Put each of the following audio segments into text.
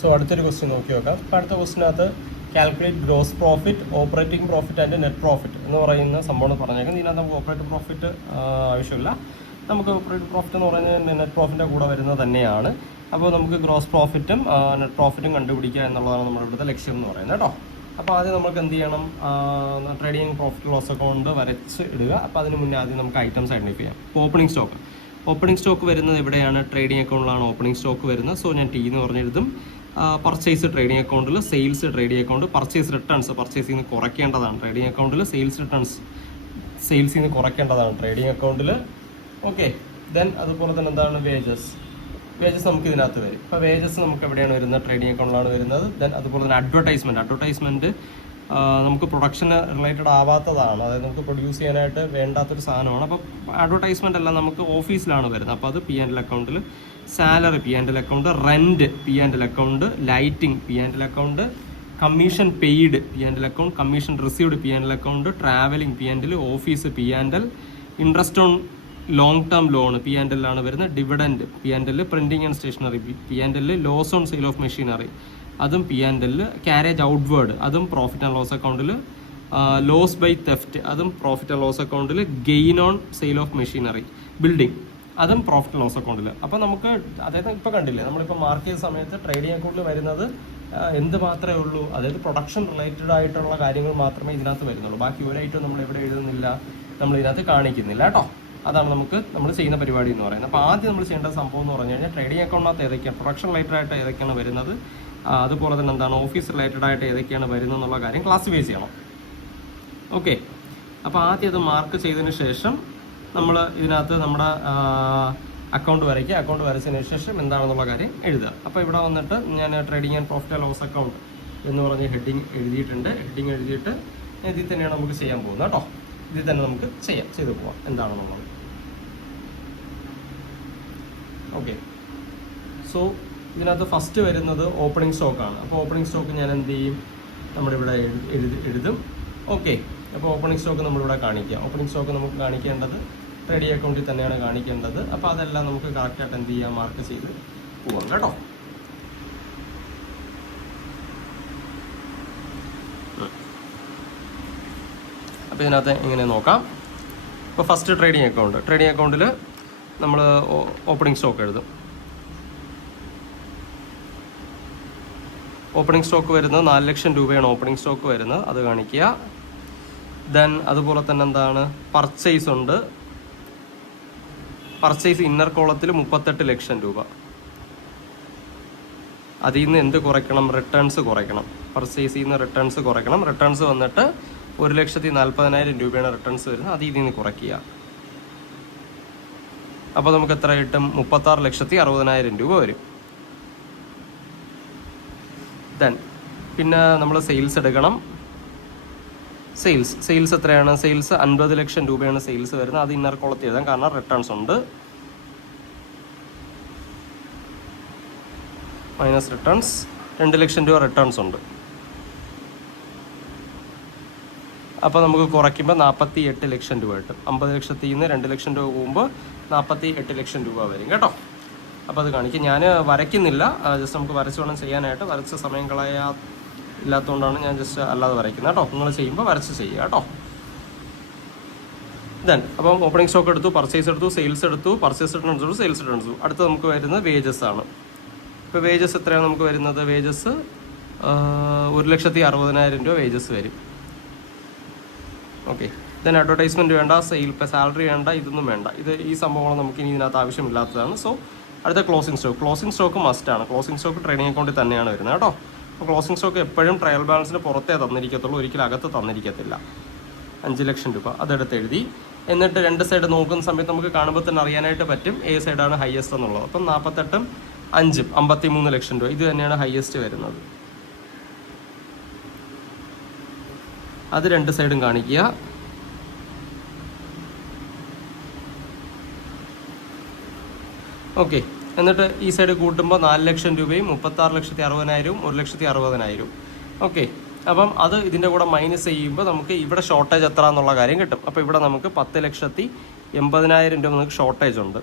So അടുത്തൊരു question നോക്കി നോക്കാം. അപ്പോൾ അടുത്ത ക്വസ്റ്റിനകത്ത് calculate gross profit, operating profit and net profit എന്ന് പറയുന്ന സംഭവം പറഞ്ഞേക്കുന്നത്. ഇതിനകത്ത് നമുക്ക് ഓപ്പറേറ്റിംഗ് പ്രോഫിറ്റ് ആവശ്യമില്ല. നമുക്ക് ഓപ്പറേറ്റിംഗ് പ്രോഫിറ്റ് എന്ന് പറയുന്നത് നെറ്റ് പ്രോഫിറ്റിൻ്റെ കൂടെ വരുന്നത് തന്നെയാണ്. അപ്പോൾ നമുക്ക് ഗ്രോസ് പ്രോഫിറ്റും നെറ്റ് പ്രോഫിറ്റും കണ്ടുപിടിക്കുക എന്നുള്ളതാണ് നമ്മുടെ ഇവിടുത്തെ ലക്ഷ്യം എന്ന് പറയുന്നത് കേട്ടോ. അപ്പോൾ ആദ്യം നമുക്ക് എന്ത് ചെയ്യണം, ട്രേഡിംഗ് പ്രോഫിറ്റ് ലോസ് അക്കൗണ്ട് വരച്ച് ഇടുക. അപ്പോൾ അതിന് മുന്നേ ആദ്യം നമുക്ക് ഐറ്റംസ് ഐഡൻറ്റിഫൈ ചെയ്യാം. ഓപ്പണിംഗ് സ്റ്റോക്ക് വരുന്നത് എവിടെയാണ്? ട്രേഡിംഗ് അക്കൗണ്ടിലാണ് ഓപ്പണിംഗ് സ്റ്റോക്ക് വരുന്നത്. സോ ഞാൻ ടി എന്ന് പറഞ്ഞെഴുതും. പർച്ചേസ് ട്രേഡിംഗ് അക്കൗണ്ടിൽ, sales trading account, purchase returns പർച്ചേസിൽ നിന്ന് കുറയ്ക്കേണ്ടതാണ് ട്രേഡിംഗ് അക്കൗണ്ടിൽ, സെയിൽസ് റിട്ടേൺസ് സെയിൽസിൽ നിന്ന് കുറയ്ക്കേണ്ടതാണ് ട്രേഡിംഗ് അക്കൗണ്ടിൽ. ഓക്കെ, ദെൻ അതുപോലെ തന്നെ എന്താണ് വേജസ് നമുക്ക് ഇതിനകത്ത് വരും. ഇപ്പോൾ വേജസ് നമുക്ക് എവിടെയാണ് വരുന്നത്? ട്രേഡിംഗ് അക്കൗണ്ടിലാണ് വരുന്നത്. ദെൻ അതുപോലെ തന്നെ അഡ്വർടൈസ്മെൻറ്റ് നമുക്ക് പ്രൊഡക്ഷന് റിലേറ്റഡ് ആവാത്തതാണ്, അതായത് നമുക്ക് പ്രൊഡ്യൂസ് ചെയ്യാനായിട്ട് വേണ്ടാത്തൊരു സാധനമാണ്. അപ്പോൾ അഡ്വർടൈസ്മെൻ്റ് എല്ലാം നമുക്ക് ഓഫീസിലാണ് വരുന്നത്. അപ്പോൾ അത് P&L അക്കൗണ്ടിൽ, salary P&L account, rent P&L account, lighting P&L account, commission paid P&L account, commission received P&L account, travelling P&L, office P&L, interest on long term loan P&L ആണ് വരുന്നത്, dividend P&L, printing and stationery P&L, loss on sale of machinery അതും P&L, carriage outward അതും profit and loss അക്കൗണ്ടിൽ, loss by theft അതും profit and loss അക്കൗണ്ടിൽ, gain on sale of machinery building അതും profit and loss അക്കൗണ്ടിൽ. അപ്പോൾ നമുക്ക് അതായത് ഇപ്പോൾ കണ്ടില്ലേ, നമ്മളിപ്പോൾ മാർക്ക് ചെയ്ത സമയത്ത് ട്രേഡിംഗ് അക്കൗണ്ടിൽ വരുന്നത് എന്ത് മാത്രമേ ഉള്ളൂ, അതായത് പ്രൊഡക്ഷൻ റിലേറ്റഡ് ആയിട്ടുള്ള കാര്യങ്ങൾ മാത്രമേ ഇതിനകത്ത് വരുന്നുള്ളൂ. ബാക്കി ഒരായിട്ടും നമ്മൾ ഇവിടെ എഴുതുന്നില്ല, നമ്മൾ ഇതിനകത്ത് കാണിക്കുന്നില്ല കേട്ടോ. അതാണ് നമ്മൾ ചെയ്യുന്ന പരിപാടി എന്ന് പറയുന്നത്. അപ്പോൾ ആദ്യം നമ്മൾ ചെയ്യേണ്ട സംഭവം എന്ന് പറഞ്ഞു കഴിഞ്ഞാൽ ട്രേഡിംഗ് അക്കൗണ്ടിനകത്ത് ഏതൊക്കെയാണ് പ്രൊഡക്ഷൻ റിലേറ്റഡ് ആയിട്ട് ഏതൊക്കെയാണ് വരുന്നത്, അതുപോലെ തന്നെ എന്താണ് ഓഫീസ് റിലേറ്റഡ് ആയിട്ട് ഏതൊക്കെയാണ് വരുന്നത് എന്നുള്ള കാര്യം ക്ലാസിഫൈ ചെയ്യണം. ഓക്കെ, അപ്പോൾ ആദ്യം അത് മാർക്ക് ചെയ്തതിന് ശേഷം നമ്മൾ ഇതിനകത്ത് നമ്മുടെ അക്കൗണ്ട് വരയ്ക്കുക. അക്കൗണ്ട് വരച്ചതിന് ശേഷം എന്താണെന്നുള്ള കാര്യം എഴുതുക. അപ്പോൾ ഇവിടെ വന്നിട്ട് ഞാൻ trading and profit and loss account എന്ന് പറഞ്ഞ് ഹെഡിങ് എഴുതിയിട്ടുണ്ട്. ഹെഡിങ് എഴുതിയിട്ട് ഇതിൽ തന്നെയാണ് നമുക്ക് ചെയ്യാൻ പോകുന്നത് കേട്ടോ. ഇതിൽ തന്നെ നമുക്ക് ചെയ്തു പോവാം എന്താണെന്നുള്ളത്. ഓക്കെ, സോ ഇതിനകത്ത് ഫസ്റ്റ് വരുന്നത് ഓപ്പണിംഗ് സ്റ്റോക്കാണ്. അപ്പോൾ ഓപ്പണിംഗ് സ്റ്റോക്ക് ഞാൻ എന്ത് ചെയ്യും, നമ്മുടെ ഇവിടെ എഴുതും. ഓക്കെ, അപ്പോൾ ഓപ്പണിംഗ് സ്റ്റോക്ക് നമ്മളിവിടെ കാണിക്കാം. ഓപ്പണിംഗ് സ്റ്റോക്ക് നമുക്ക് കാണിക്കേണ്ടത് ട്രേഡിംഗ് അക്കൗണ്ടിൽ തന്നെയാണ് കാണിക്കേണ്ടത്. അപ്പോൾ അതെല്ലാം നമുക്ക് കറക്റ്റായിട്ട് എന്ത് ചെയ്യാം, മാർക്ക് ചെയ്ത് പോവാം കേട്ടോ. അപ്പോൾ ഇതിനകത്ത് ഇങ്ങനെ നോക്കാം. ഇപ്പോൾ ഫസ്റ്റ് ട്രേഡിംഗ് അക്കൗണ്ടിൽ നമ്മൾ ഓപ്പണിംഗ് സ്റ്റോക്ക് എഴുതും. ഓപ്പണിംഗ് സ്റ്റോക്ക് വരുന്നത് 4 ലക്ഷം രൂപയാണ് ഓപ്പണിംഗ് സ്റ്റോക്ക് വരുന്നത്, അത് കാണിക്കുക. ദെൻ അതുപോലെ തന്നെ എന്താണ് പർച്ചേസ് ഉണ്ട്. പർച്ചേസ് ഇന്നർ കോളത്തിൽ 38 ലക്ഷം രൂപ. അതിൽ നിന്ന് എന്ത് കുറയ്ക്കണം, റിട്ടേൺസ് കുറയ്ക്കണം. പർച്ചേസിൽ നിന്ന് റിട്ടേൺസ് കുറയ്ക്കണം. റിട്ടേൺസ് വന്നിട്ട് 1,40,000 രൂപയാണ് റിട്ടേൺസ് വരുന്നത്, അത് ഇതിൽ നിന്ന് കുറയ്ക്കുക. അപ്പോൾ നമുക്ക് എത്ര കിട്ടും, 36,60,000 രൂപ വരും. ദെൻ പിന്നെ നമ്മൾ സെയിൽസ് എടുക്കണം. സെയിൽസ് എത്രയാണ്, സെയിൽസ് 50 ലക്ഷം രൂപയാണ് സെയിൽസ് വരുന്നത്, അത് ഇന്നർ കോളത്തിൽ എഴുതാം കാരണം റിട്ടേൺസ് ഉണ്ട്. മൈനസ് റിട്ടേൺസ് 2 ലക്ഷം രൂപ റിട്ടേൺസ് ഉണ്ട്. അപ്പോൾ നമുക്ക് കുറയ്ക്കുമ്പോൾ 48 ലക്ഷം രൂപ കിട്ടും. 50 ലക്ഷത്തിൽ നിന്ന് 2 ലക്ഷം രൂപ പോകുമ്പോൾ 48 ലക്ഷം രൂപ വരും കേട്ടോ. അപ്പോൾ അത് കാണിക്കും. ഞാൻ വരയ്ക്കുന്നില്ല, ജസ്റ്റ് നമുക്ക് വരച്ച് വേണം ചെയ്യാനായിട്ട്. വരച്ച സമയം ഇല്ലാത്തതുകൊണ്ടാണ് ഞാൻ ജസ്റ്റ് അല്ലാതെ വരയ്ക്കുന്നത് കേട്ടോ. നിങ്ങൾ ചെയ്യുമ്പോൾ വരച്ച് ചെയ്യുക കേട്ടോ. ദെൻ അപ്പം ഓപ്പണിംഗ് സ്റ്റോക്ക് എടുത്തു, പർച്ചേസ് എടുത്തു, സെയിൽസ് എടുത്തു, പർച്ചേസ് റിട്ടേൺസ് എടുത്തു, സെയിൽസ് റിട്ടേൺസ് എടുത്തു. അടുത്ത് നമുക്ക് വരുന്നത് വേജസ് ആണ്. ഇപ്പോൾ വേജസ് എത്രയാണ് നമുക്ക് വരുന്നത്, വേജസ് 1,60,000 രൂപ വേജസ് വരും. ഓക്കെ, ദെൻ അഡ്വർടൈസ്മെൻറ്റ് വേണ്ട, സാലറി വേണ്ട, ഇതൊന്നും വേണ്ട. ഈ സംഭവങ്ങൾ നമുക്ക് ഇനി ഇതിനകത്ത് ആവശ്യമില്ലാത്തതാണ്. സോ അടുത്ത ക്ലോസിംഗ് സ്റ്റോക്ക് മസ്റ്റാണ്. ക്ലോസിംഗ് സ്റ്റോക്ക് ട്രേഡിംഗ് അക്കൗണ്ടിൽ തന്നെയാണ് വരുന്നത് കേട്ടോ. അപ്പോൾ ക്ലോസിംഗ് സ്റ്റോക്ക് എപ്പോഴും ട്രയൽ ബാലൻസിന് പുറത്തേ തന്നിരിക്കത്തുള്ളൂ, ഒരിക്കലും അകത്ത് തന്നിരിക്കത്തില്ല. 5 ലക്ഷം രൂപ അതെടുത്ത് എഴുതി. എന്നിട്ട് 2 സൈഡ് നോക്കുന്ന സമയത്ത് നമുക്ക് കാണുമ്പോൾ തന്നെ അറിയാനായിട്ട് പറ്റും ഏത് സൈഡാണ് ഹയസ്റ്റ് എന്നുള്ളത്. അപ്പം 48ഉം 5ഉം 53 ലക്ഷം രൂപ, ഇത് തന്നെയാണ് ഹയസ്റ്റ് വരുന്നത്. അത് 2 സൈഡും കാണിക്കുക. ഓക്കെ, എന്നിട്ട് ഈ സൈഡ് കൂട്ടുമ്പോൾ 4 ലക്ഷം രൂപയും 36,60,000 1,60,000. ഓക്കെ, അപ്പം അത് ഇതിൻ്റെ കൂടെ മൈനസ് ചെയ്യുമ്പോൾ നമുക്ക് ഇവിടെ ഷോർട്ടേജ് എത്ര എന്നുള്ള കാര്യം കിട്ടും. അപ്പോൾ ഇവിടെ നമുക്ക് 10,80,000 രൂപ നമുക്ക് ഷോർട്ടേജ് ഉണ്ട്.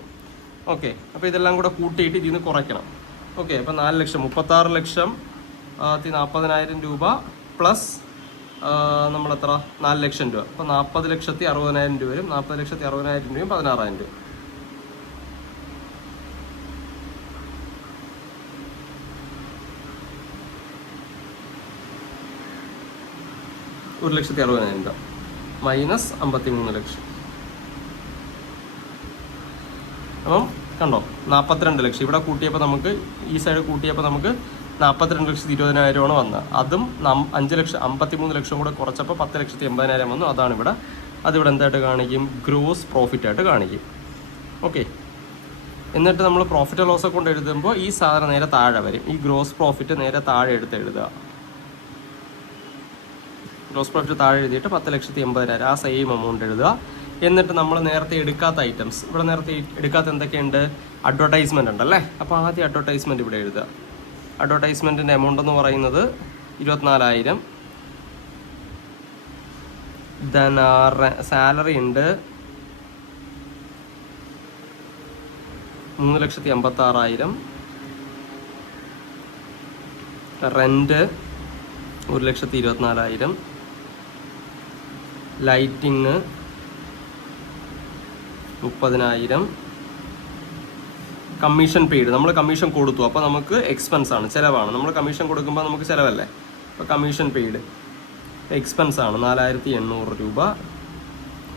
ഓക്കെ, അപ്പോൾ ഇതെല്ലാം കൂടെ കൂട്ടിയിട്ട് ഇതിൽ നിന്ന് കുറയ്ക്കണം. ഓക്കെ. അപ്പോൾ 4 ലക്ഷം 36 ലക്ഷം 40,000 രൂപ പ്ലസ് നമ്മളെത്ര 4 ലക്ഷം രൂപ. അപ്പോൾ 40,60,000 രൂപ വരും. 40,60,000 രൂപയും 16,000 രൂപ. $1,60,000 രൂപ മൈനസ് 53 ലക്ഷം. അപ്പം കണ്ടോ 42 ലക്ഷം ഇവിടെ കൂട്ടിയപ്പോൾ നമുക്ക് ഈ സൈഡ് കൂട്ടിയപ്പോൾ നമുക്ക് 42,20,000 വന്നത്. അതും 53 ലക്ഷം കൂടെ കുറച്ചപ്പോൾ 10,80,000 വന്നു. അതാണ് ഇവിടെ. അതിവിടെ എന്തായിട്ട് കാണിക്കും? ഗ്രോസ് പ്രോഫിറ്റ് ആയിട്ട് കാണിക്കും. ഓക്കെ. എന്നിട്ട് നമ്മൾ പ്രോഫിറ്റ് ലോസ് കൊണ്ട് എഴുതുമ്പോൾ ഈ സാധനം നേരെ താഴെ വരും. ഈ ഗ്രോസ് പ്രോഫിറ്റ് നേരെ താഴെ എഴുതുക. ഗ്രോസ് പ്രോഫിറ്റ് താഴെ എഴുതിയിട്ട് 10,80,000 ആ സെയിം എമൗണ്ട് എഴുതുക. എന്നിട്ട് നമ്മൾ നേരത്തെ എടുക്കാത്ത ഐറ്റംസ് ഇവിടെ നേരത്തെ എടുക്കാത്ത എന്തൊക്കെയുണ്ട്? അഡ്വർടൈസ്മെൻ്റ് ഉണ്ടല്ലേ. അപ്പോൾ ആദ്യം അഡ്വർടൈസ്മെൻറ്റ് ഇവിടെ എഴുതുക. അഡ്വർടൈസ്മെൻറ്റിൻ്റെ എമൗണ്ട് എന്ന് പറയുന്നത് 24,000. ദെൻ സാലറി ഉണ്ട് 3,86,000. റെൻറ്റ് 1,24,000. ലൈറ്റിങ് 30,000. കമ്മീഷൻ പെയ്ഡ് നമ്മൾ കമ്മീഷൻ കൊടുത്തു. അപ്പോൾ നമുക്ക് എക്സ്പെൻസ് ആണ്, ചിലവാണ്. നമ്മൾ കമ്മീഷൻ കൊടുക്കുമ്പോൾ നമുക്ക് ചിലവല്ലേ. അപ്പോൾ കമ്മീഷൻ പെയ്ഡ് എക്സ്പെൻസ് ആണ് 4,800 രൂപ.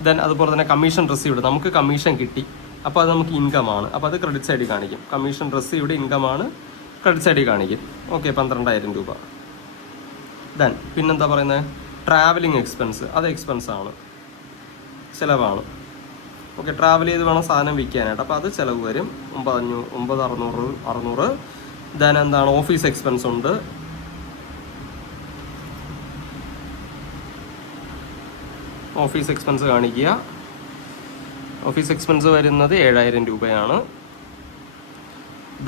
ദെൻ അതുപോലെ തന്നെ കമ്മീഷൻ റിസീവ്ഡ് നമുക്ക് കമ്മീഷൻ കിട്ടി. അപ്പോൾ അത് നമുക്ക് ഇൻകം ആണ്. അപ്പോൾ അത് ക്രെഡിറ്റ് സൈഡിൽ കാണിക്കും. കമ്മീഷൻ റിസീവ്ഡ് ഇൻകം ആണ്, ക്രെഡിറ്റ് സൈഡിൽ കാണിക്കും. ഓക്കെ. 12,000 രൂപ. ദെൻ പിന്നെന്താ പറയുന്നത്? Travelling expense. അത് എക്സ്പെൻസ് ആണ്, ചിലവാണ്. ഓക്കെ. ട്രാവൽ ചെയ്ത് വേണം സാധനം വിൽക്കാനായിട്ട്. അപ്പോൾ അത് ചിലവ് വരും 9,600. ദെൻ എന്താണ്? ഓഫീസ് എക്സ്പെൻസ് ഉണ്ട്. ഓഫീസ് എക്സ്പെൻസ് കാണിക്കുക. ഓഫീസ് എക്സ്പെൻസ് വരുന്നത് 7,000 രൂപയാണ്.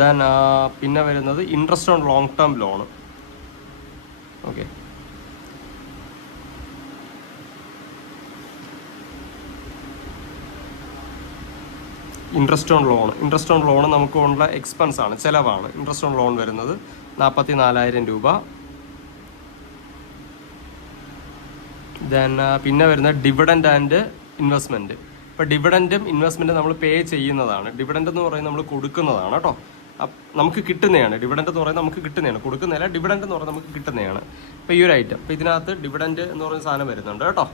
ദെൻ പിന്നെ വരുന്നത് interest on long term loan. Okay. Interest on loan നമുക്ക് ഉള്ള എക്സ്പെൻസ് ആണ്, ചിലവാണ്. ഇൻട്രസ്റ്റ് ഓൺ ലോൺ വരുന്നത് 44,000 രൂപ. ദെൻ പിന്നെ വരുന്ന ഡിവിഡൻഡ് ആൻഡ് ഇൻവെസ്റ്റ്മെൻറ്റ്. ഇപ്പോൾ ഡിവിഡൻറ്റും ഇൻവെസ്റ്റ്മെൻറ്റും നമ്മൾ പേ ചെയ്യുന്നതാണ്. ഡിവിഡൻറ്റ് എന്ന് പറയുന്നത് നമ്മൾ കൊടുക്കുന്നതാണ് കേട്ടോ. നമുക്ക് കിട്ടുന്നതാണ്. ഡിവിഡൻറ്റ് എന്ന് പറയുന്നത് നമുക്ക് കിട്ടുന്നതാണ്, കൊടുക്കുന്നതല്ല. ഡിവിഡൻറ്റ് എന്ന് പറയുന്നത് നമുക്ക് കിട്ടുന്നതാണ്. ഇപ്പോൾ ഈ ഒരു ഐറ്റം, ഇപ്പോൾ ഇതിനകത്ത് ഡിവിഡൻറ്റ് എന്ന് പറയുന്ന സാധനം വരുന്നുണ്ട് കേട്ടോ.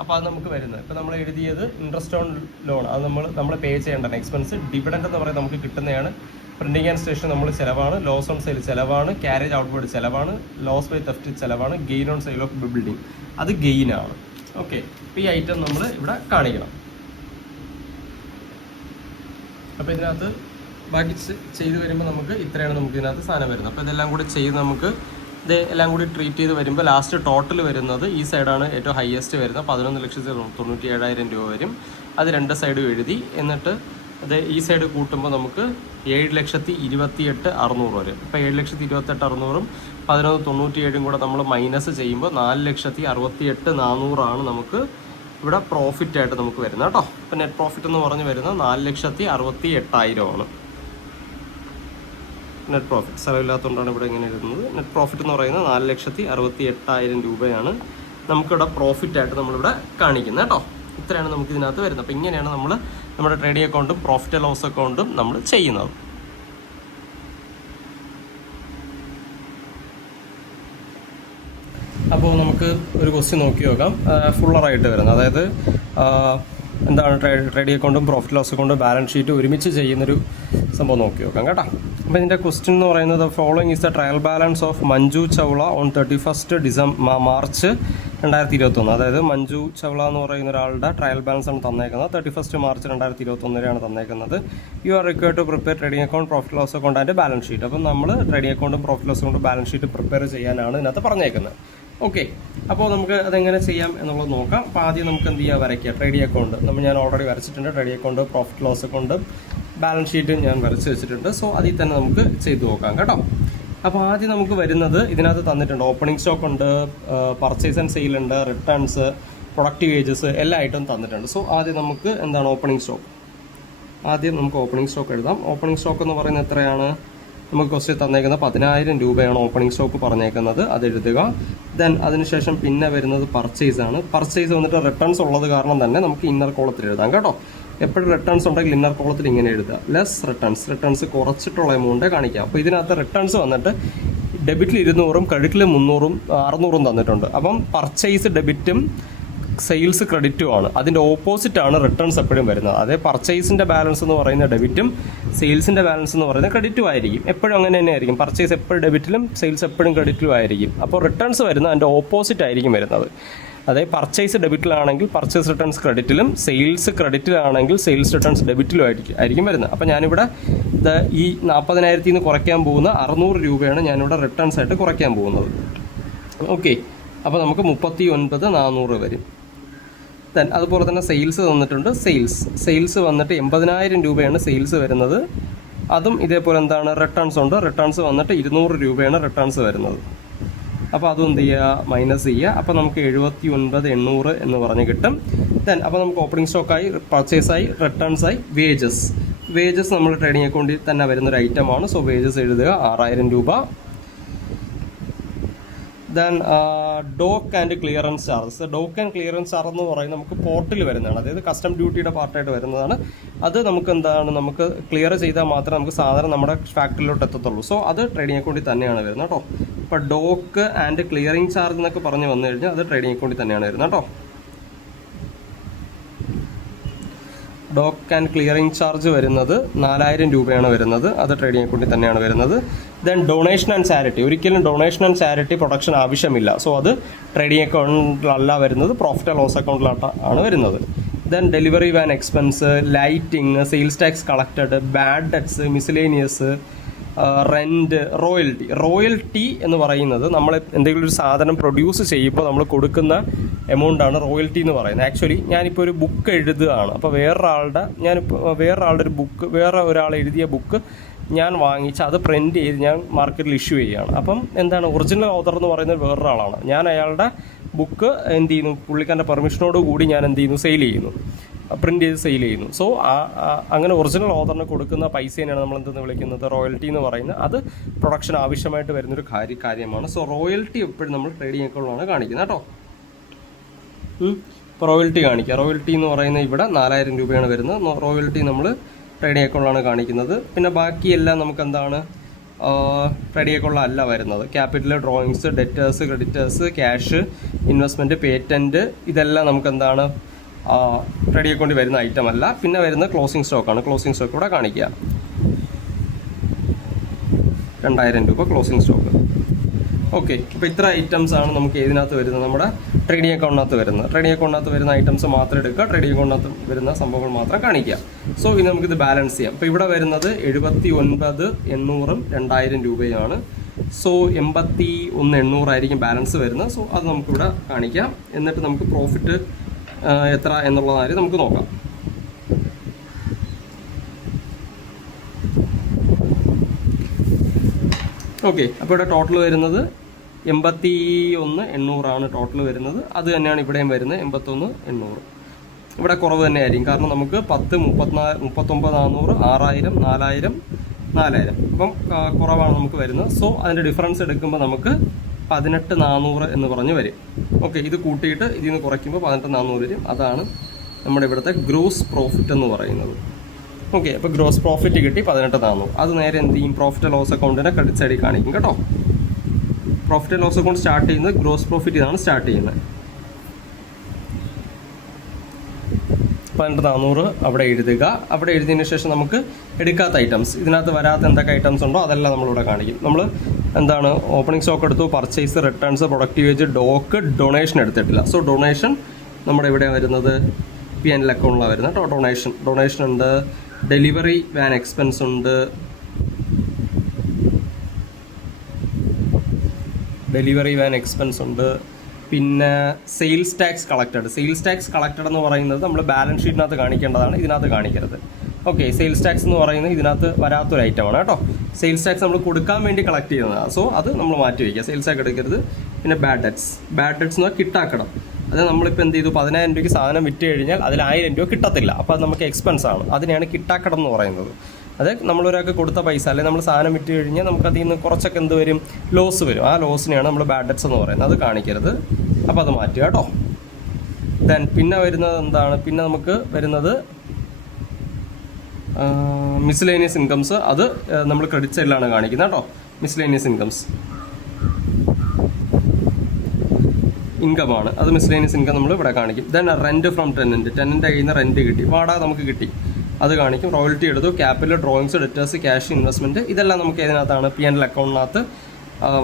അപ്പോൾ അത് നമുക്ക് വരുന്നത്, ഇപ്പോൾ നമ്മൾ എഴുതിയത് ഇൻട്രസ്റ്റ് ഓൺ ലോൺ, അത് നമ്മൾ പേ ചെയ്യേണ്ട എക്സ്പെൻസ്. ഡിവിഡൻറ്റ് എന്ന് പറയുന്നത് നമുക്ക് കിട്ടുന്നതാണ്. പ്രിൻറ്റിംഗ് ആൻഡ് സ്റ്റേഷൻ നമ്മൾ ചിലവാണ്. ലോസ് ഓൺ സെയിൽ ചിലവാണ്. ക്യാരേജ് ഔട്ട്വേർഡ് ചിലവാണ്. ലോസ് ബൈ തെഫ്റ്റ് ചിലവാണ്. Gain on sale of building അത് ഗെയിനാണ്. ഓക്കെ. അപ്പോൾ ഈ ഐറ്റം നമ്മൾ ഇവിടെ കാണിക്കണം. അപ്പോൾ ഇതിനകത്ത് ബാക്കി ചെയ്ത് വരുമ്പോൾ നമുക്ക് ഇത്രയാണ് നമുക്ക് ഇതിനകത്ത് സാധനം വരുന്നത്. അപ്പോൾ ഇതെല്ലാം കൂടി ചെയ്ത് നമുക്ക് ഇത് എല്ലാം കൂടി ട്രീറ്റ് ചെയ്ത് വരുമ്പോൾ ലാസ്റ്റ് ടോട്ടൽ വരുന്നത് ഈ സൈഡാണ് ഏറ്റവും ഹയസ്റ്റ് വരുന്നത്. 11,97,000 രൂപ വരും. അത് രണ്ട് സൈഡും എഴുതി. എന്നിട്ട് അത് ഈ സൈഡ് കൂട്ടുമ്പോൾ നമുക്ക് 7,28,600 വരും. ഇപ്പോൾ 7,28,600 11,97 കൂടെ നമ്മൾ മൈനസ് ചെയ്യുമ്പോൾ 4,68,400 നമുക്ക് ഇവിടെ പ്രോഫിറ്റായിട്ട് നമുക്ക് വരുന്നത് കേട്ടോ. ഇപ്പം നെറ്റ് പ്രോഫിറ്റ് എന്ന് പറഞ്ഞ് വരുന്നത് 4,68,000 നെറ്റ് പ്രോഫിറ്റ്. സ്ഥലമില്ലാത്തതുകൊണ്ടാണ് ഇവിടെ ഇങ്ങനെ എഴുതുന്നത്. നെറ്റ് പ്രോഫിറ്റ് എന്ന് പറയുന്നത് 4,68,000 രൂപയാണ് നമുക്കിവിടെ പ്രോഫിറ്റായിട്ട് നമ്മളിവിടെ കാണിക്കുന്നത് കേട്ടോ. ഇത്രയാണ് നമുക്ക് ഇതിനകത്ത് വരുന്നത്. അപ്പോൾ ഇങ്ങനെയാണ് നമ്മൾ നമ്മുടെ ട്രേഡിംഗ് അക്കൗണ്ടും പ്രോഫിറ്റ് ലോസ് അക്കൗണ്ടും നമ്മൾ ചെയ്യുന്നത്. അപ്പോൾ നമുക്ക് ഒരു ക്വസ്റ്റ്യൻ നോക്കി നോക്കാം. ഫുള്ളറായിട്ട് വരുന്നത്, അതായത് എന്താണ് ട്രേഡിംഗ് അക്കൗണ്ടും പ്രോഫിറ്റ് ലോസ് അക്കൗണ്ടും ബാലൻസ് ഷീറ്റ് ഒരുമിച്ച് ചെയ്യുന്നൊരു സംഭവം നോക്കി നോക്കാം കേട്ടോ. അപ്പോൾ ഇതിൻ്റെ ക്വസ്റ്റ്യൻ എന്ന് പറയുന്നത് following is the trial balance of Manju Chawla on 31 March 2021. അതായത് മഞ്ജു ചൗള എന്ന് പറയുന്ന ഒരാളുടെ ട്രയൽ ബാലൻസ് ആണ് തന്നേക്കുന്നത്. 31 മാർച്ച് 2021 തന്നേക്കുന്നത്. You are required to prepare trading account, profit loss account and balance sheet. അപ്പം നമ്മൾ ട്രേഡിംഗ് അക്കൗണ്ടും പ്രോഫിറ്റ് ലോസ് അക്കൗണ്ടും ബാലൻസ് ഷീറ്റ് പ്രിപ്പയർ ചെയ്യാനാണ് ഇതിനകത്ത് പറഞ്ഞേക്കുന്നത്. ഓക്കെ. അപ്പോൾ നമുക്ക് അതെങ്ങനെ ചെയ്യാം എന്നുള്ളത് നോക്കാം. അപ്പോൾ ആദ്യം നമുക്ക് എന്ത് ചെയ്യാം? വരയ്ക്കുക. ട്രേഡിംഗ് അക്കൗണ്ട് ഞാൻ ഓൾറെഡി വരച്ചിട്ടുണ്ട്. Trading account, profit loss account, balance sheet ഞാൻ വരച്ച് വെച്ചിട്ടുണ്ട്. സോ അതിൽ തന്നെ നമുക്ക് ചെയ്തു നോക്കാം കേട്ടോ. അപ്പോൾ ആദ്യം നമുക്ക് വരുന്നത് ഇതിനകത്ത് തന്നിട്ടുണ്ട്. ഓപ്പണിംഗ് സ്റ്റോക്ക് ഉണ്ട്, പർച്ചേസ് ആൻഡ് സെയിൽ ഉണ്ട്, റിട്ടേൺസ്, പ്രൊഡക്റ്റീവ് വേജസ് എല്ലാ ഐറ്റവും തന്നിട്ടുണ്ട്. സോ ആദ്യം നമുക്ക് എന്താണ് ഓപ്പണിംഗ് സ്റ്റോക്ക്. ആദ്യം നമുക്ക് ഓപ്പണിംഗ് സ്റ്റോക്ക് എഴുതാം. ഓപ്പണിംഗ് സ്റ്റോക്ക് എന്ന് പറയുന്നത് എത്രയാണ്? നമുക്ക് ക്വസ്റ്റ്യൻ തന്നേക്കുന്നത് 10,000 രൂപയാണ് ഓപ്പണിംഗ് സ്റ്റോക്ക് പറഞ്ഞേക്കുന്നത്, അത് എഴുതുക. ദെൻ അതിനുശേഷം പിന്നെ വരുന്നത് പർച്ചേസ് ആണ്. പർച്ചേസ് വന്നിട്ട് റിട്ടേൺസ് ഉള്ളത് കാരണം തന്നെ നമുക്ക് ഇന്നർ കോളത്തിൽ എഴുതാം കേട്ടോ. എപ്പോഴും റിട്ടേൺസ് ഉണ്ടെങ്കിൽ ഇന്നർ കോളത്തിൽ ഇങ്ങനെ എഴുതുക, ലെസ് റിട്ടേൺസ് കുറച്ചിട്ടുള്ള എമൗണ്ട് കാണിക്കാം. അപ്പോൾ ഇതിനകത്ത് റിട്ടേൺസ് വന്നിട്ട് ഡെബിറ്റിൽ 200 ക്രെഡിറ്റിൽ 300 600 തന്നിട്ടുണ്ട്. അപ്പം പർച്ചേസ് ഡെബിറ്റും സെയിൽസ് ക്രെഡിറ്റും ആണ്. അതിൻ്റെ ഓപ്പോസിറ്റ് ആണ് റിട്ടേൺസ് എപ്പോഴും വരുന്നത്. അതേ പർച്ചേസിൻ്റെ ബാലൻസ് എന്ന് പറയുന്ന ഡെബിറ്റും സെയിൽസിൻ്റെ ബാലൻസ് എന്ന് പറയുന്നത് ക്രെഡിറ്റും ആയിരിക്കും. എപ്പോഴും അങ്ങനെ തന്നെ ആയിരിക്കും. പർച്ചേസ് എപ്പോഴും ഡെബിറ്റിലും സെയിൽസ് എപ്പോഴും ക്രെഡിറ്റിലും ആയിരിക്കും. അപ്പോൾ റിട്ടേൺസ് വരുന്നത് അതിൻ്റെ ഓപ്പോസിറ്റ് ആയിരിക്കും വരുന്നത്. അതായത് പർച്ചേസ് ഡെബിറ്റിലാണെങ്കിൽ പർച്ചേസ് റിട്ടേൺസ് ക്രെഡിറ്റിലും, സെയിൽസ് ക്രെഡിറ്റിലാണെങ്കിൽ സെയിൽസ് റിട്ടേൺസ് ഡെബിറ്റിലും ആയിരിക്കും വരുന്നത്. അപ്പോൾ ഞാനിവിടെ ഈ 40,000 നിന്ന് കുറയ്ക്കാൻ പോകുന്ന 600 രൂപയാണ് ഞാനിവിടെ റിട്ടേൺസ് ആയിട്ട് കുറയ്ക്കാൻ പോകുന്നത്. ഓക്കെ, അപ്പോൾ നമുക്ക് 39,400 വരും. ദെൻ അതുപോലെ തന്നെ സെയിൽസ് തന്നിട്ടുണ്ട്. സെയിൽസ് വന്നിട്ട് 80,000 രൂപയാണ് സെയിൽസ് വരുന്നത്. അതും ഇതേപോലെ എന്താണ് റിട്ടേൺസ് ഉണ്ട്. റിട്ടേൺസ് വന്നിട്ട് 200 രൂപയാണ് റിട്ടേൺസ് വരുന്നത്. അപ്പോൾ അതും എന്ത് ചെയ്യുക, മൈനസ് ചെയ്യുക. അപ്പോൾ നമുക്ക് 79,800 എന്ന് പറഞ്ഞ് കിട്ടും. ദെൻ അപ്പോൾ നമുക്ക് ഓപ്പണിംഗ് സ്റ്റോക്കായി, പർച്ചേസായി, റിട്ടേൺസായി, വേജസ് നമ്മൾ ട്രേഡിംഗ് അക്കൗണ്ടിൽ തന്നെ വരുന്നൊരു ഐറ്റമാണ്. സോ വേജസ് എഴുതുക 6,000 രൂപ. Then dock and clearance charges. Dock and clearance charge എന്ന് പറയുന്നത് നമുക്ക് പോർട്ടിൽ വരുന്നതാണ്. അതായത് കസ്റ്റം ഡ്യൂട്ടിയുടെ പാർട്ടായിട്ട് വരുന്നതാണ്. അത് നമുക്ക് എന്താണ്, നമുക്ക് ക്ലിയർ ചെയ്താൽ മാത്രമേ നമുക്ക് സാധനം നമ്മുടെ ഫാക്ടറിയിലോട്ട് എത്തത്തുള്ളൂ. സോ അത് ട്രേഡിംഗ് അക്കൗണ്ടിൽ തന്നെയാണ് വരുന്നത് കേട്ടോ. ഇപ്പോൾ ഡോക്ക് ആൻഡ് ക്ലിയറിംഗ് ചാർജ് എന്നൊക്കെ പറഞ്ഞ് വന്നു കഴിഞ്ഞാൽ അത് ട്രേഡിംഗ് അക്കൗണ്ടിൽ തന്നെയാണ് വരുന്നത് കേട്ടോ. ഡോക്ക് ആൻഡ് ക്ലിയറിംഗ് ചാർജ് വരുന്നത് 4,000 രൂപയാണ് വരുന്നത്. അത് ട്രേഡിംഗ് അക്കൗണ്ടിൽ തന്നെയാണ് വരുന്നത്. Then donation and charity. ഒരിക്കലും ഡൊണേഷൻ ആൻഡ് ചാരിറ്റി പ്രൊഡക്ഷൻ ആവശ്യമില്ല. സോ അത് ട്രേഡിംഗ് അക്കൗണ്ടിലല്ല വരുന്നത്, പ്രോഫിറ്റ് ആൻഡ് ലോസ് അക്കൗണ്ടിലാണ് വരുന്നത്. Then delivery van expense, lighting, sales tax collected, bad debts, miscellaneous, rent, royalty എന്ന് പറയുന്നത് നമ്മൾ എന്തെങ്കിലും ഒരു സാധനം പ്രൊഡ്യൂസ് ചെയ്യുമ്പോൾ നമ്മൾ കൊടുക്കുന്ന എമൗണ്ടാണ് റോയൽറ്റി എന്ന് പറയുന്നത്. ആക്ച്വലി ഞാനിപ്പോൾ ഒരു ബുക്ക് എഴുതുകയാണ്. അപ്പോൾ വേറൊരാളുടെ ഒരു ബുക്ക്, വേറെ ഒരാൾ എഴുതിയ ബുക്ക് ഞാൻ വാങ്ങിച്ച് അത് പ്രിൻറ്റ് ചെയ്ത് ഞാൻ മാർക്കറ്റിൽ ഇഷ്യൂ ചെയ്യുകയാണ്. അപ്പം എന്താണ്, ഒറിജിനൽ ഓതർ എന്ന് പറയുന്നത് വേറൊരാളാണ്. ഞാൻ അയാളുടെ ബുക്ക് എന്ത് ചെയ്യുന്നു, പുള്ളിക്കാരൻ്റെ പെർമിഷനോട് കൂടി ഞാൻ എന്ത് ചെയ്യുന്നു, സെയിൽ ചെയ്യുന്നു, പ്രിൻറ്റ് ചെയ്ത് സെയിൽ ചെയ്യുന്നു. സോ അങ്ങനെ ഒറിജിനൽ ഓതറിന് കൊടുക്കുന്ന പൈസേനെയാണ് നമ്മൾ എന്തെന്ന് വിളിക്കുന്നത്, റോയൽറ്റി എന്ന് പറയുന്നത്. അത് പ്രൊഡക്ഷൻ ആവശ്യമായിട്ട് വരുന്നൊരു കാര്യമാണ്. സോ റോയൽറ്റി എപ്പോഴും നമ്മൾ ട്രേഡിംഗ് അക്കൗണ്ടിലാണ് കാണിക്കുന്നത് കേട്ടോ. ഇപ്പോൾ റോയൽറ്റി കാണിക്കുക. റോയൽറ്റി എന്ന് പറയുന്നത് ഇവിടെ 4,000 രൂപയാണ് വരുന്നത്. റോയൽറ്റി നമ്മൾ ട്രേഡിംഗ് അക്കൗണ്ടിലാണ് കാണിക്കുന്നത്. പിന്നെ ബാക്കിയെല്ലാം നമുക്ക് എന്താണ്, ട്രേഡിംഗ് അക്കൗണ്ടിലല്ല വരുന്നത്. Capital, drawings, debtors, creditors, cash, investment, patent, ഇതെല്ലാം നമുക്ക് എന്താണ് ട്രേഡിംഗ് അക്കൗണ്ടിൽ വരുന്ന ഐറ്റം അല്ല. പിന്നെ വരുന്ന ക്ലോസിംഗ് സ്റ്റോക്കാണ്. ക്ലോസിംഗ് സ്റ്റോക്ക് ഇവിടെ കാണിക്കുക 2,000 രൂപ ക്ലോസിംഗ് സ്റ്റോക്ക്. ഓക്കെ, അപ്പോൾ ഇത്ര ഐറ്റംസ് ആണ് നമുക്ക് ഇതിനകത്ത് വരുന്നത്, നമ്മുടെ ട്രേഡിംഗ് അക്കൗണ്ടിനകത്ത് വരുന്നത്. ട്രേഡിംഗ് അക്കൗണ്ടിനകത്ത് വരുന്ന ഐറ്റംസ് മാത്രം എടുക്കുക, ട്രേഡിംഗ് അക്കൗണ്ടിനകത്ത് വരുന്ന സംഭവങ്ങൾ മാത്രം കാണിക്കുക. സോ ഇനി നമുക്കിത് ബാലൻസ് ചെയ്യാം. അപ്പോൾ ഇവിടെ വരുന്നത് 79,800 2,000 രൂപയാണ്. സോ 81,800 ആയിരിക്കും ബാലൻസ് വരുന്നത്. സോ അത് നമുക്കിവിടെ കാണിക്കാം. എന്നിട്ട് നമുക്ക് പ്രോഫിറ്റ് എത്ര എന്നുള്ള കാര്യം നമുക്ക് നോക്കാം. ഓക്കെ, അപ്പോൾ ഇവിടെ ടോട്ടൽ വരുന്നത് 81,800 ടോട്ടൽ വരുന്നത്. അത് തന്നെയാണ് ഇവിടെയും വരുന്നത് 81,800. ഇവിടെ കുറവ് തന്നെയായിരിക്കും, കാരണം നമുക്ക് 10, 39,400, 6,000, 4,000, 4,000 അപ്പം കുറവാണ് നമുക്ക് വരുന്നത്. സോ അതിൻ്റെ ഡിഫറൻസ് എടുക്കുമ്പോൾ നമുക്ക് 18,400 എന്ന് പറഞ്ഞ് വരും. ഓക്കെ, ഇത് കൂട്ടിയിട്ട് ഇതിൽ നിന്ന് കുറയ്ക്കുമ്പോൾ 18,400 വരും. അതാണ് നമ്മുടെ ഇവിടുത്തെ ഗ്രോസ് പ്രോഫിറ്റ് എന്ന് പറയുന്നത്. ഓക്കെ, അപ്പോൾ ഗ്രോസ് പ്രോഫിറ്റ് കിട്ടി 18,400. അത് നേരെ എന്ത് ചെയ്യും, പ്രോഫിറ്റ് ലോസ് അക്കൗണ്ടിൻ്റെ ക്രെഡിറ്റ് സൈഡിൽ കാണിക്കും കേട്ടോ. പ്രോഫിറ്റ് ലോസ് അക്കൗണ്ട് സ്റ്റാർട്ട് ചെയ്യുന്നത് ഗ്രോസ് പ്രോഫിറ്റ് ഇതാണ് സ്റ്റാർട്ട് ചെയ്യുന്നത്. 18,400 അവിടെ എഴുതുക. അവിടെ എഴുതിയതിന് ശേഷം നമുക്ക് എടുക്കാത്ത ഐറ്റംസ്, ഇതിനകത്ത് വരാത്ത എന്തൊക്കെ ഐറ്റംസ് ഉണ്ടോ അതെല്ലാം നമ്മളിവിടെ കാണിക്കും. നമ്മൾ എന്താണ്, ഓപ്പണിംഗ് സ്റ്റോക്ക് എടുത്തു, പർച്ചേസ്, റിട്ടേൺസ്, പ്രൊഡക്റ്റീവേജ്, ഡോക്ക്, ഡൊണേഷൻ എടുത്തിട്ടില്ല. സോ ഡൊണേഷൻ നമ്മുടെ ഇവിടെ വരുന്നത് P&L അക്കൗണ്ടിലാണ് വരുന്നത് കേട്ടോ. ഡൊണേഷൻ ഉണ്ട്, ഡെലിവറി വാൻ എക്സ്പെൻസ് ഉണ്ട്, പിന്നെ സെയിൽസ് ടാക്സ് കളക്റ്റഡ് എന്ന് പറയുന്നത് നമ്മൾ ബാലൻസ് ഷീറ്റിനകത്ത് കാണിക്കേണ്ടതാണ്, ഇതിനകത്ത് കാണിക്കരുത്. ഓക്കെ, സെയിൽസ് ടാക്സ് എന്ന് പറയുന്നത് ഇതിനകത്ത് വരാത്തൊരു ഐറ്റമാണ് കേട്ടോ. സെയിൽസ് ടാക്സ് നമ്മൾ കൊടുക്കാൻ വേണ്ടി കളക്ട് ചെയ്യുന്നതാണ്. സോ അത് നമ്മൾ മാറ്റി വയ്ക്കുക, സെയിൽസ് ടാക്സ് എടുക്കരുത്. പിന്നെ ബാഡ് ഡെറ്റ്സ് എന്ന് പറഞ്ഞാൽ കിട്ടാക്കടം. അത് നമ്മളിപ്പോൾ എന്ത് ചെയ്തു, 10,000 രൂപയ്ക്ക് സാധനം വിറ്റ് കഴിഞ്ഞാൽ അതിൽ 1,000 രൂപ കിട്ടത്തില്ല. അപ്പോൾ അത് നമുക്ക് എക്സ്പെൻസ് ആണ്, അതിനെയാണ് കിട്ടാക്കടം എന്ന് പറയുന്നത്. അത് നമ്മളൊരാൾക്ക് കൊടുത്ത പൈസ അല്ലെങ്കിൽ നമ്മൾ സാധനം വിറ്റ് കഴിഞ്ഞാൽ നമുക്ക് അതിൽ നിന്ന് കുറച്ചൊക്കെ എന്ത് വരും, ലോസ് വരും. ആ ലോസിനെയാണ് നമ്മൾ ബാഡ് ഡെറ്റ്സ് എന്ന് പറയുന്നത്. അത് കാണിക്കരുത്. അപ്പോൾ അത് മാറ്റുക കേട്ടോ. ദെൻ പിന്നെ വരുന്നത് എന്താണ്, പിന്നെ നമുക്ക് വരുന്നത് മിസ്ലേനിയസ് ഇൻകംസ്. അത് നമ്മൾ ക്രെഡിറ്റ് സൈഡിലാണ് കാണിക്കുന്നത് കേട്ടോ. മിസ്ലേനിയസ് ഇൻകംസ് ഇൻകമാണ്, അത് മിസ്ലേനിയസ് ഇൻകം നമ്മൾ ഇവിടെ കാണിക്കും. ദെൻ റെൻറ്റ് ഫ്രം ടെനൻറ്റ് കയ്യിൽ നിന്ന് റെൻറ്റ് കിട്ടി, വാടക നമുക്ക് കിട്ടി, അത് കാണിക്കും. റോയൽറ്റി എടുത്തു, capital, drawings, debtors, cash, investment, ഇതെല്ലാം നമുക്ക് ഇതിനകത്താണ് P&L അക്കൗണ്ടിനകത്ത്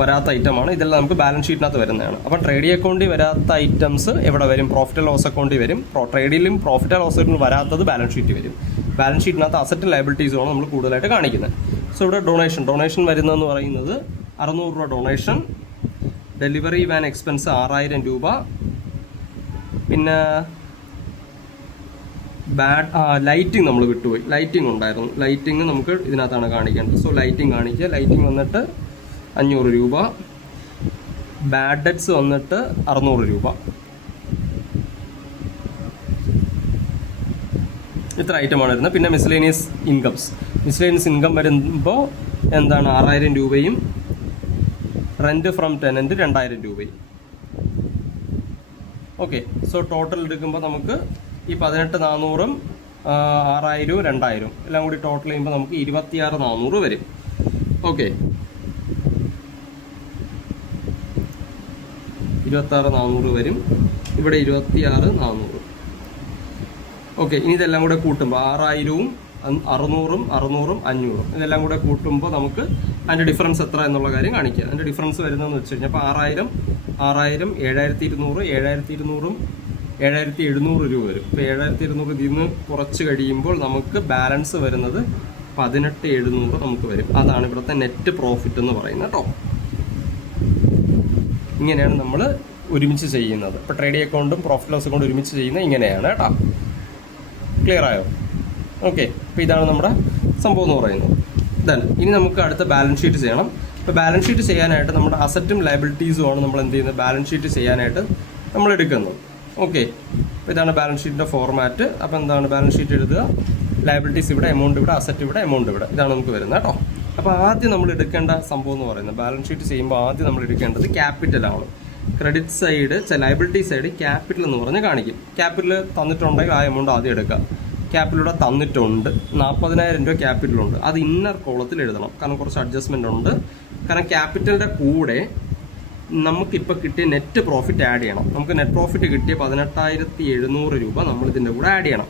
വരാത്ത ഐറ്റമാണ്. ഇതെല്ലാം നമുക്ക് ബാലൻസ് ഷീറ്റിനകത്ത് വരുന്നതാണ്. അപ്പോൾ ട്രേഡിംഗ് അക്കൗണ്ടിൽ വരാത്ത ഐറ്റംസ് എവിടെ വരും, പ്രോഫിറ്റ് ആൻഡ് ലോസ് അക്കൗണ്ടിൽ വരും. ട്രേഡിലും പ്രോഫിറ്റ് ആൻഡ് ലോസ് അക്കൗണ്ടിൽ വരാത്തത് ബാലൻസ് ഷീറ്റ് വരും. ബാലൻസ് ഷീറ്റിനകത്ത് അസറ്റ് ലയബിലിറ്റീസുമാണ് നമ്മൾ കൂടുതലായിട്ട് കാണിക്കുന്നത്. സോ ഇവിടെ ഡൊണേഷൻ വരുന്നതെന്ന് പറയുന്നത് 600 രൂപ ഡൊണേഷൻ, ഡെലിവറി വാൻ എക്സ്പെൻസ് 6000 രൂപ, പിന്നെ ലൈറ്റിംഗ് നമ്മൾ വിട്ടുപോയി, ലൈറ്റിംഗ് ഉണ്ടായിരുന്നു. ലൈറ്റിംഗ് നമുക്ക് ഇതിനകത്താണ് കാണിക്കേണ്ടത്. സോ ലൈറ്റിംഗ് കാണിക്കുക. ലൈറ്റിംഗ് വന്നിട്ട് 500 രൂപ, ബാഡ് ഡെറ്റ്സ് വന്നിട്ട് 600 രൂപ. ഇത്ര ഐറ്റമാണ് വരുന്നത്. പിന്നെ മിസ്ലേനിയസ് ഇൻകം വരുമ്പോൾ എന്താണ് 6000 രൂപയും റെൻറ്റ് ഫ്രം ടെനൻറ്റ് 2000 രൂപയും. ഓക്കെ, സോ ടോട്ടൽ എടുക്കുമ്പോൾ നമുക്ക് ഈ 18,400 6000 2000 എല്ലാം കൂടി ടോട്ടൽ ചെയ്യുമ്പോൾ നമുക്ക് 26,400 വരും. ഓക്കെ, 26,400 വരും. ഇവിടെ 26,400. ഓക്കെ, ഇനി ഇതെല്ലാം കൂടെ കൂട്ടുമ്പോൾ 6000ഉം 600ഉം 500 ഇതെല്ലാം കൂടെ കൂട്ടുമ്പോൾ നമുക്ക് അതിൻ്റെ ഡിഫറൻസ് എത്ര എന്നുള്ള കാര്യം കാണിക്കുക. അതിൻ്റെ ഡിഫറൻസ് വരുന്നതെന്ന് വെച്ച് കഴിഞ്ഞാൽ അപ്പോൾ 6000 7200 7200ഉം 7700 രൂപ വരും. ഇപ്പോൾ 7200 ഇതിൽ നിന്ന് കുറച്ച് കഴിയുമ്പോൾ നമുക്ക് ബാലൻസ് വരുന്നത് 18,700 നമുക്ക് വരും. അതാണ് ഇവിടുത്തെ നെറ്റ് പ്രോഫിറ്റ് എന്ന് പറയുന്നത് കേട്ടോ. ഇങ്ങനെയാണ് നമ്മൾ ഒരുമിച്ച് ചെയ്യുന്നത്. ഇപ്പോൾ ട്രേഡിംഗ് അക്കൗണ്ടും പ്രോഫിറ്റ് ലോസ് അക്കൗണ്ടും ഒരുമിച്ച് ചെയ്യുന്നത് ഇങ്ങനെയാണ് കേട്ടോ. ക്ലിയർ ആയോ? ഓക്കെ, അപ്പോൾ ഇതാണ് നമ്മുടെ സംഭവം എന്ന് പറയുന്നത്. ദെൻ ഇനി നമുക്ക് അടുത്ത ബാലൻസ് ഷീറ്റ് ചെയ്യണം. ഇപ്പോൾ ബാലൻസ് ഷീറ്റ് ചെയ്യാനായിട്ട് നമ്മുടെ അസറ്റും ലയബിലിറ്റീസും ആണ് നമ്മൾ എന്ത് ചെയ്യുന്നത്, ബാലൻസ് ഷീറ്റ് ചെയ്യാനായിട്ട് നമ്മൾ എടുക്കുന്നത്. ഓക്കെ, അപ്പോൾ ഇതാണ് ബാലൻസ് ഷീറ്റിൻ്റെ ഫോർമാറ്റ്. അപ്പോൾ എന്താണ് ബാലൻസ് ഷീറ്റ് എഴുതുക, ലയബിലിറ്റീസ് ഇവിടെ, എമൗണ്ട് ഇവിടെ, അസറ്റ് ഇവിടെ, എമൗണ്ട് ഇവിടെ, ഇതാണ് നമുക്ക് വരുന്നത് കേട്ടോ. അപ്പോൾ ആദ്യം നമ്മൾ എടുക്കേണ്ട സംഭവം എന്ന് പറയുന്നത്, ബാലൻസ് ഷീറ്റ് ചെയ്യുമ്പോൾ ആദ്യം നമ്മൾ എടുക്കേണ്ടത് ക്യാപിറ്റലാണ്. Credit side, liability side capital എന്ന് പറഞ്ഞ് കാണിക്കും. ക്യാപിറ്റൽ തന്നിട്ടുണ്ടെങ്കിൽ ആ എമൗണ്ട് ആദ്യം എടുക്കുക. ക്യാപിറ്റൽ ഇവിടെ തന്നിട്ടുണ്ട്, 40,000 രൂപ ക്യാപിറ്റലുണ്ട്. അത് ഇന്നർ കോളത്തിൽ എഴുതണം, കാരണം കുറച്ച് അഡ്ജസ്റ്റ്മെൻ്റ് ഉണ്ട്. കാരണം ക്യാപിറ്റലിൻ്റെ കൂടെ നമുക്കിപ്പോൾ കിട്ടിയ നെറ്റ് പ്രോഫിറ്റ് ആഡ് ചെയ്യണം. നമുക്ക് നെറ്റ് പ്രോഫിറ്റ് കിട്ടിയ 18,700 രൂപ നമ്മൾ ഇതിൻ്റെ കൂടെ ആഡ് ചെയ്യണം.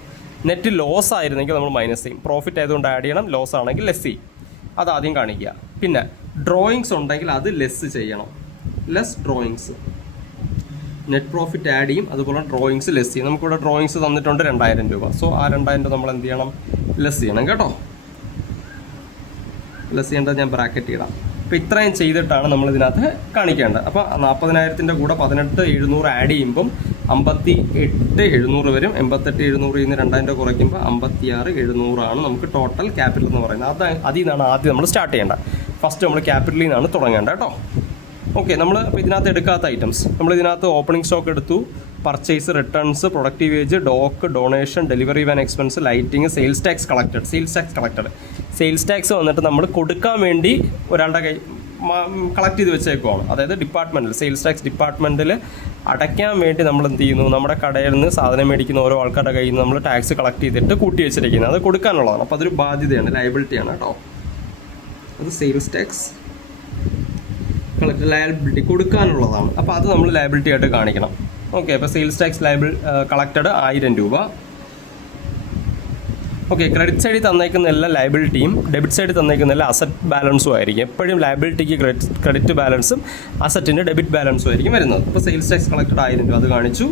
നെറ്റ് ലോസ് ആയിരുന്നെങ്കിൽ നമ്മൾ മൈനസ് ചെയ്യും, പ്രോഫിറ്റ് ആയതുകൊണ്ട് ആഡ് ചെയ്യണം. ലോസ് ആണെങ്കിൽ ലെസ് ചെയ്യും, അത് ആദ്യം കാണിക്കുക. പിന്നെ ഡ്രോയിങ്സ് ഉണ്ടെങ്കിൽ അത് ലെസ് ചെയ്യണം, less drawings. Net profit add ചെയ്യും, അതുപോലെ ഡ്രോയിങ്സ് ലെസ് ചെയ്യും. നമുക്കിവിടെ ഡ്രോയിങ്സ് തന്നിട്ടുണ്ട് 2000 രൂപ. സോ ആ 2000 രൂപ നമ്മൾ എന്ത് ചെയ്യണം, ലെസ് ചെയ്യണം കേട്ടോ. ലെസ് ചെയ്യേണ്ടത് ഞാൻ ബ്രാക്കറ്റ് ഇടാം. അപ്പോൾ ഇത്രയും ചെയ്തിട്ടാണ് നമ്മൾ ഇതിനകത്ത് കാണിക്കേണ്ടത്. അപ്പോൾ 40,000 കൂടെ 18,700 ആഡ് ചെയ്യുമ്പം 58,700 വരും. 88,700 നിന്ന് 2000 രൂപ കുറയ്ക്കുമ്പോൾ 56,700 ആണ് നമുക്ക് ടോട്ടൽ ക്യാപിറ്റൽ എന്ന് പറയുന്നത്. അതിൽ നിന്നാണ് ആദ്യം നമ്മൾ സ്റ്റാർട്ട് ചെയ്യേണ്ടത്. ഫസ്റ്റ് നമ്മൾ ക്യാപിറ്റലിൽ നിന്നാണ് തുടങ്ങേണ്ടത് കേട്ടോ. ഓക്കെ, നമ്മൾ ഇപ്പോൾ ഇതിനകത്ത് എടുക്കാത്ത ഐറ്റംസ്, നമ്മൾ ഇതിനകത്ത് ഓപ്പണിംഗ് സ്റ്റോക്ക് എടുത്തു, purchase, returns, productive wage, dock, donation, delivery van expense, lighting, sales tax collected. Sales tax വന്നിട്ട് നമ്മൾ കൊടുക്കാൻ വേണ്ടി ഒരാളുടെ കൈ കളക്ട് ചെയ്ത് വെച്ചേക്കുവാണ്. അതായത് ഡിപ്പാർട്ട്മെൻറ്റിൽ, സെയിൽസ് ടാക്സ് ഡിപ്പാർട്ട്മെൻറ്റിൽ അടയ്ക്കാൻ വേണ്ടി നമ്മൾ എന്ത് ചെയ്യുന്നു, നമ്മുടെ കടയിൽ നിന്ന് സാധനം മേടിക്കുന്ന ഓരോ ആൾക്കാരുടെ കയ്യിൽ നിന്ന് നമ്മൾ ടാക്സ് കളക്ട് ചെയ്തിട്ട് കൂട്ടി വെച്ചിരിക്കുന്നത്, അത് കൊടുക്കാനുള്ളതാണ്. അപ്പോൾ അതൊരു ബാധ്യതയാണ്, ലയബിലിറ്റിയാണ് കേട്ടോ. അത് സെയിൽസ് ടാക്സ് ലയബിലിറ്റി കൊടുക്കാനുള്ളതാണ്. അപ്പോൾ അത് നമ്മൾ ലയബിലിറ്റി ആയിട്ട് കാണിക്കണം. ഓക്കെ, അപ്പോൾ സെയിൽസ് ടാക്സ് കളക്റ്റഡ് 1000 രൂപ. ഓക്കെ, ക്രെഡിറ്റ് സൈഡിൽ തന്നേക്കുന്ന എല്ലാ ലയബിലിറ്റിയും ഡെബിറ്റ് സൈഡിൽ തന്നേക്കുന്ന എല്ലാ അസറ്റ് ബാലൻസും ആയിരിക്കും. എപ്പോഴും ലയബിലിറ്റിക്ക് ക്രെഡിറ്റ് ബാലൻസും അസറ്റിൻ്റെ ഡെബിറ്റ് ബാലൻസും ആയിരിക്കും വരുന്നത്. അപ്പോൾ സെയിൽസ് ടാക്സ് കളക്റ്റഡ് 1000 രൂപ അത് കാണിച്ചു.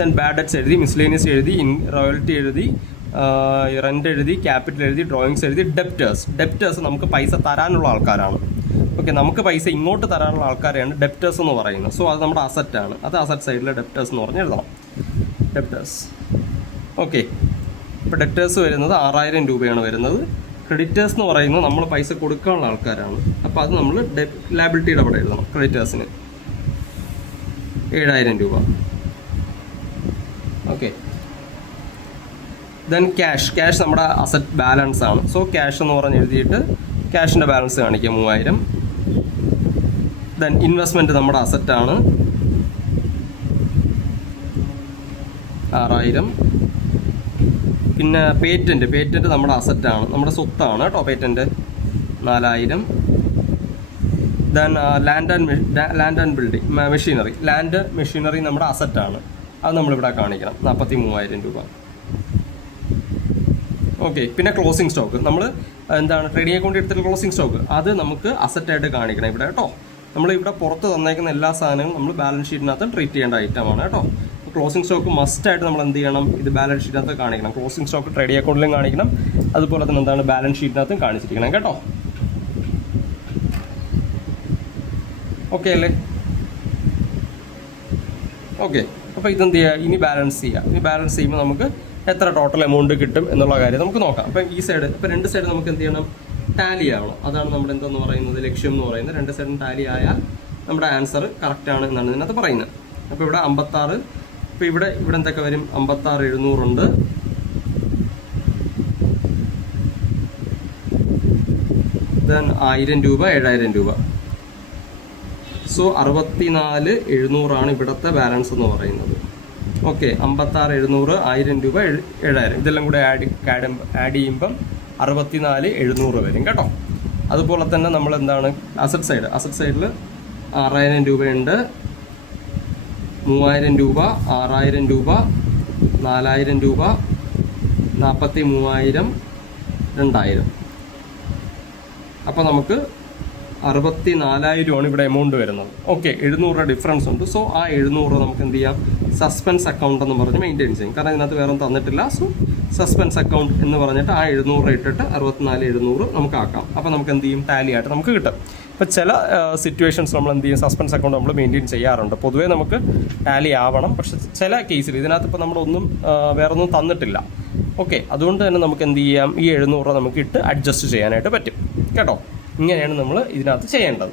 ദെൻ ബാഡ് ഡെറ്റ്സ് എഴുതി, മിസ്ലേനിയസ് എഴുതി, റോയൽറ്റി എഴുതി, റെൻ്റ് എഴുതി, ക്യാപിറ്റൽ എഴുതി, ഡ്രോയിങ്സ് എഴുതി. ഡെപ്റ്റേഴ്സ് നമുക്ക് പൈസ തരാനുള്ള ആൾക്കാരാണ്. ഓക്കെ, നമുക്ക് പൈസ ഇങ്ങോട്ട് തരാനുള്ള ആൾക്കാരെയാണ് ഡെപ്റ്റേഴ്സ് എന്ന് പറയുന്നത്. സോ അത് നമ്മുടെ അസറ്റാണ്, അത് അസറ്റ് സൈഡിലെ ഡെപ്റ്റേഴ്സ് എന്ന് പറഞ്ഞ് എഴുതണം. ഡെപ്റ്റേഴ്സ്. ഓക്കെ, ഇപ്പോൾ ഡെപ്റ്റേഴ്സ് വരുന്നത് 6000 രൂപയാണ് വരുന്നത്. ക്രെഡിറ്റേഴ്സ് എന്ന് പറയുന്നത് നമ്മൾ പൈസ കൊടുക്കാനുള്ള ആൾക്കാരാണ്. അപ്പോൾ അത് നമ്മൾ ലയബിലിറ്റിയുടെ അവിടെ എഴുതണം. ക്രെഡിറ്റേഴ്സിന് 7000 രൂപ. ഓക്കെ, ദെൻ ക്യാഷ് നമ്മുടെ അസറ്റ് ബാലൻസ് ആണ്. സോ ക്യാഷ് എന്ന് പറഞ്ഞ് എഴുതിയിട്ട് ക്യാഷിൻ്റെ ബാലൻസ് കാണിക്കുക 3000. ദെൻ ഇൻവെസ്റ്റ്മെൻറ്റ് നമ്മുടെ അസറ്റാണ് 6000. പിന്നെ പേറ്റൻറ്റ് നമ്മുടെ അസറ്റാണ്, നമ്മുടെ സ്വത്താണ് കേട്ടോ patent 4000. Then land and building machinery നമ്മുടെ അസറ്റാണ്, അത് നമ്മളിവിടെ കാണിക്കണം 43,000 രൂപ. ഓക്കെ. പിന്നെ ക്ലോസിംഗ് സ്റ്റോക്ക് നമ്മൾ ട്രേഡിംഗ് അക്കൗണ്ട് എടുത്തിട്ട് ക്ലോസിംഗ് സ്റ്റോക്ക് അത് നമുക്ക് അസറ്റായിട്ട് കാണിക്കണം ഇവിടെ കേട്ടോ. നമ്മളിവിടെ പുറത്ത് തന്നേക്കുന്ന എല്ലാ സാധനങ്ങളും നമ്മൾ ബാലൻസ് ഷീറ്റിനകത്ത് ട്രീറ്റ് ചെയ്യേണ്ട ഐറ്റമാണ് കേട്ടോ. ക്ലോസിംഗ് സ്റ്റോക്ക് മസ്റ്റായിട്ട് നമ്മൾ എന്ത് ചെയ്യണം, ഇത് ബാലൻസ് ഷീറ്റിനകത്ത് കാണിക്കണം. ക്ലോസിംഗ് സ്റ്റോക്ക് ട്രേഡിംഗ് അക്കൗണ്ടിലും കാണിക്കണം, അതുപോലെ തന്നെ ബാലൻസ് ഷീറ്റിനകത്തും കാണിച്ചിരിക്കണം കേട്ടോ. ഓക്കെ അല്ലേ? ഓക്കെ. അപ്പോൾ ഇതെന്ത് ചെയ്യുക, ഇനി ബാലൻസ് ചെയ്യുമ്പോൾ നമുക്ക് എത്ര ടോട്ടൽ എമൗണ്ട് കിട്ടും എന്നുള്ള കാര്യം നമുക്ക് നോക്കാം. അപ്പം ഈ സൈഡ്, ഇപ്പം 2 സൈഡ് നമുക്ക് എന്ത് ചെയ്യണം, ടാലി ആവണം. അതാണ് നമ്മുടെ എന്തെന്ന് പറയുന്നത്, ലക്ഷ്യം എന്ന് പറയുന്നത്. 2 സൈഡും ടാലി ആയാൽ നമ്മുടെ ആൻസർ കറക്റ്റ് ആണ് എന്നാണ് ഇതിനകത്ത് പറയുന്നത്. അപ്പോൾ ഇവിടെ 56, ഇപ്പോൾ ഇവിടെ എന്തൊക്കെ വരും, 56,700 ഉണ്ട്. ദെൻ 1000 രൂപ 7000 രൂപ. സോ 64,700 ഇവിടുത്തെ ബാലൻസ് എന്ന് പറയുന്നത്. ഓക്കെ. 56,700, 1000 രൂപ 7000, ഇതെല്ലാം കൂടെ ആഡ് ചെയ്യുമ്പം 64,700 വരും കേട്ടോ. അതുപോലെ തന്നെ നമ്മൾ അസറ്റ് സൈഡിൽ 6,000 രൂപയുണ്ട്, 3,000 രൂപ, 6,000 രൂപ, 4,000 രൂപ, 43,000, 2,000. അപ്പോൾ നമുക്ക് 64,000 ഇവിടെ എമൗണ്ട് വരുന്നത്. ഓക്കെ. 700 ഡിഫറൻസ് ഉണ്ട്. സോ ആ 700 നമുക്ക് എന്ത് ചെയ്യാം, സസ്പെൻസ് അക്കൗണ്ട് എന്ന് പറഞ്ഞ് മെയിൻറ്റെയിൻ ചെയ്യും. കാരണം ഇതിനകത്ത് വേറെ തന്നിട്ടില്ല. സോ സസ്പെൻസ് അക്കൗണ്ട് എന്ന് പറഞ്ഞിട്ട് ആ 700 ഇട്ടിട്ട് 64,700 നമുക്ക് ആക്കാം. അപ്പോൾ നമുക്ക് എന്ത് ചെയ്യും, ടാലി ആയിട്ട് നമുക്ക് കിട്ടും. ഇപ്പോൾ ചില സിറ്റുവേഷൻസ് നമ്മൾ എന്ത് ചെയ്യും, സസ്പെൻസ് അക്കൗണ്ട് നമ്മൾ മെയിൻറ്റെയിൻ ചെയ്യാറുണ്ട്. പൊതുവേ നമുക്ക് ടാലി ആവണം. പക്ഷെ ചില കേസിൽ ഇതിനകത്ത് ഇപ്പോൾ നമ്മളൊന്നും വേറൊന്നും തന്നിട്ടില്ല. ഓക്കെ. അതുകൊണ്ട് തന്നെ നമുക്ക് എന്ത് ചെയ്യാം, ഈ 700 നമുക്ക് ഇട്ട് അഡ്ജസ്റ്റ് ചെയ്യാനായിട്ട് പറ്റും കേട്ടോ. ഇങ്ങനെയാണ് നമ്മൾ ഇതിനകത്ത് ചെയ്യേണ്ടത്.